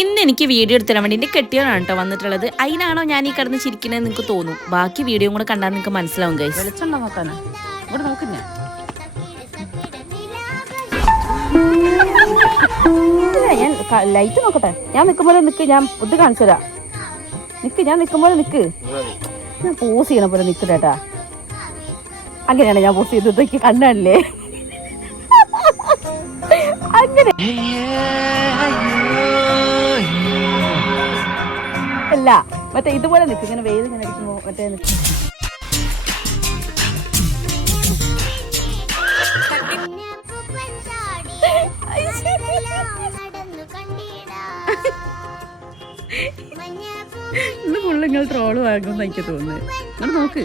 ഇന്ന് എനിക്ക് വീഡിയോ എടുത്തരാൻ വേണ്ടി എന്റെ കെട്ടിയാണ് കേട്ടോ വന്നിട്ടുള്ളത്. അതിനാണോ ഞാൻ ഈ കിടന്ന് ചിരിക്കുന്നത് നിങ്ങൾക്ക് തോന്നും. ബാക്കി വീഡിയോ കൂടെ കണ്ടാൽ നിങ്ങൾക്ക് മനസ്സിലാവും കൈ വെളിച്ചെണ്ണ നോക്കാനാ. ഇവിടെ നോക്കുന്നേ ഞാൻ ലൈറ്റ് നോക്കട്ടെ. ഞാൻ നിൽക്കുമ്പോൾ നിക്ക് ഞാൻ ഇത് കാണിച്ചു തരാം. നിക്ക് ഞാൻ നിൽക്കുമ്പോൾ നിക്ക്. ഞാൻ പോസ് ചെയ്യണ പോലെ നിൽക്കട്ടേട്ടാ അങ്ങനെയാണ് ഞാൻ പോസ് ചെയ്തത്. എനിക്ക് കണ്ണല്ലേ അങ്ങനെ. അല്ല മറ്റേ ഇതുപോലെ നിൽക്കും ഇങ്ങനെ വെയിൽ ഇങ്ങനെ അടിക്കുമ്പോ മറ്റേ ഇന്ന് ഫുള്ള് നിങ്ങൾ ട്രോൾ വാങ്ങുമെന്ന് എനിക്ക് തോന്നുന്നത് നിങ്ങൾ നോക്ക്.